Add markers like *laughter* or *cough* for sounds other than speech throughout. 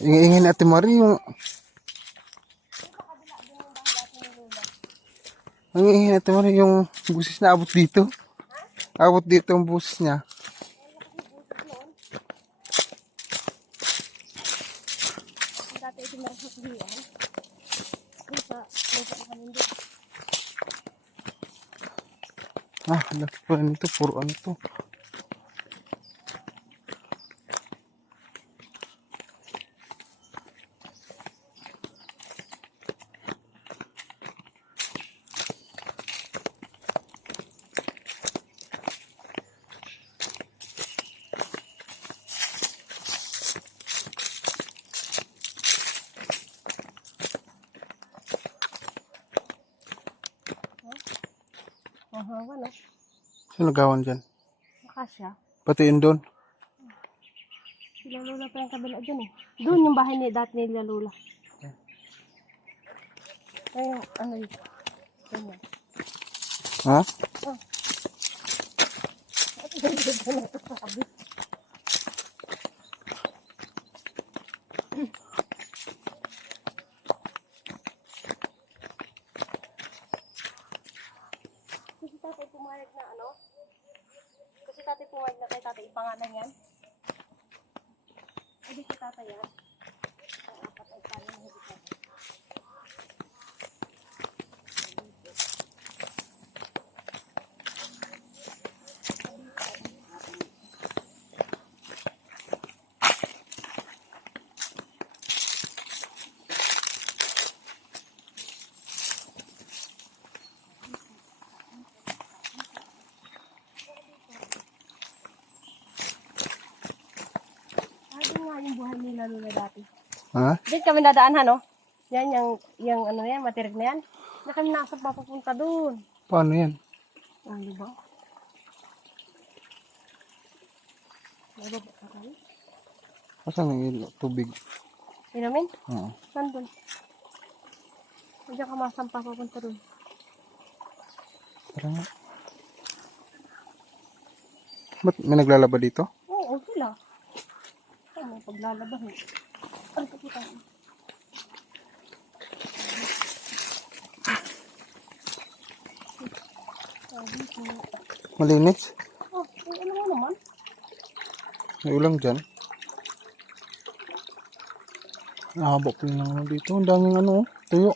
Ingay-ingay ni Ate Marie yung... Ni Ate Marie yung busis na abot dito. Abot dito ang busis niya. Ah, laki pala nito. Puro ano to. Mahawa, no? Sino gawan dyan? Akasya. Pati yun doon. Sila Lola pa yung kabila dyan eh. Doon yung bahay ni dati nila Lola. Ayun, ano yun? Ganyan. Ha? Kasi *laughs* tatay pumayag na ano? Tatay pumayag na kay tatay ipangalan yan. Ay, di si yan. Ang apat ay paano na hindi tatay. Ay, doon nga yung buhay nila Lola dati. Ha? Diyan kami dadaan ha, no? Yan, yung, yung ano yan, matirig na yan. Na kami nasa papapunta doon. Paano yan? Ano di ba? Nababa ka kami? Asan ang ilo? Tubig. Inumin? Oo. Saan doon? Diyan ka masampa papunta doon. Tara nga. Ba't may naglalaba dito? Oo, sila. Ano? Sabi ko. Malinis. Oh, eh, ano nga naman? May ulang dyan. Nakahaba pa yung ano dito. Ang daming ano, oh, tuyo.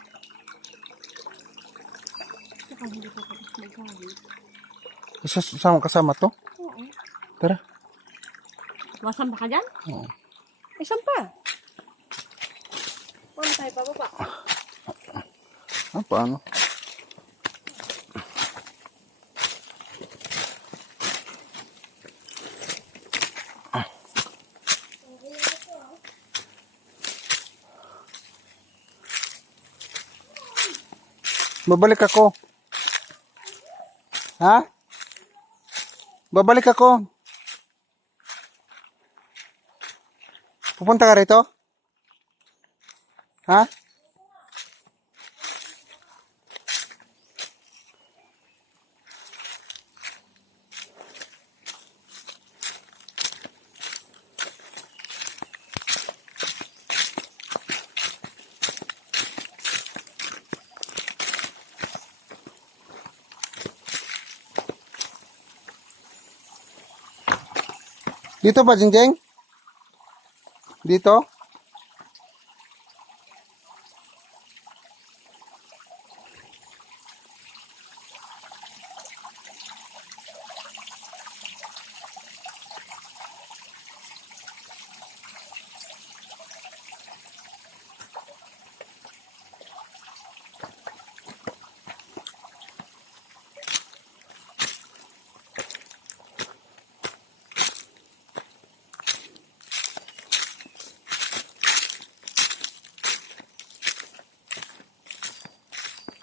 Isa, sama kasama to. Oo. Tara. Wasan ba ka dyan? Oo. Isan pa. Paano tayo pababa? Ah, paano? Babalik ako. Ha? Babalik ako. Pupunta ka rito? Ha? Dito ba, Jingjeng? Dito?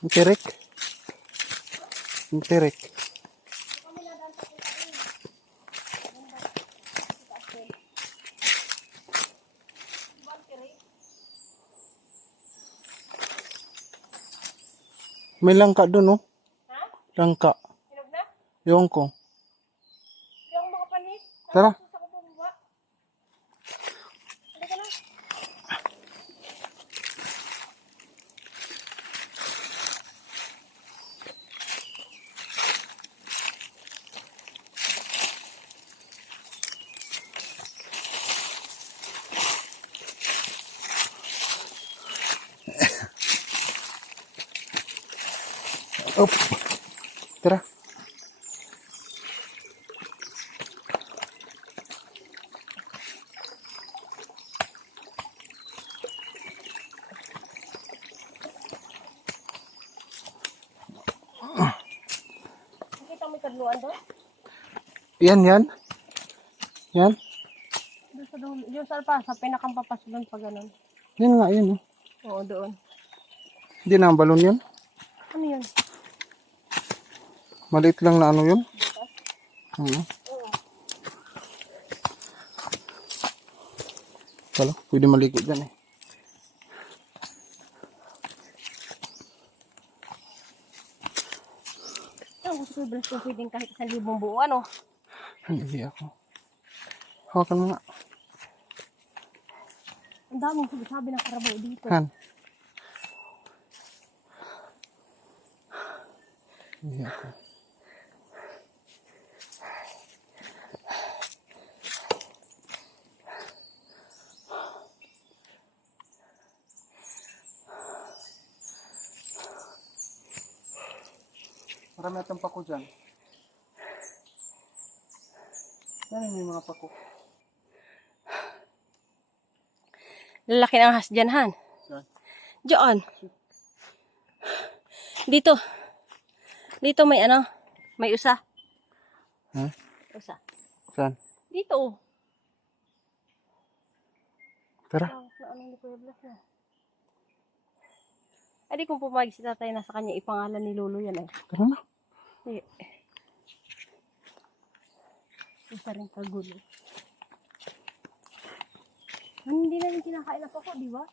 Ang tirik. Ang tirik. May langka doon, oh. Ha? Langka. Hinog na? Ewan ko. Yung mga panis? Tara. Op. Tara. Nakita mo kadluan doon? Yan, yan. Yan. Doon sa dulo. Yung sa alpasa, pinakampapas doon pa ganun. Yan nga, yan. oh. Oo, doon. Hindi na ang balon yun. Ano yun? Maliit lang na ano yun. Oo. Oo. Wala, pwede maligo dyan eh. Ang gusto ko pwedeng kahit isang libong buo, ano? Hindi ako. Hawakan mo nga. Ang daming sabi ng karabaw dito. Han. Hindi ako. Marami atang pako dyan. Yan yung mga pako. Lalaki ng ahas dyan, Han. Yan. Diyan. Dito. Dito may ano? May usa. Ha? Usa. Saan? Dito. Tara. Adi kung pumayag si tatay na sa kanya ipangalan ni Lolo yan eh. Tara na. Eh. Isa rin kagulo. Hindi namin kinakain na po ko, di ba?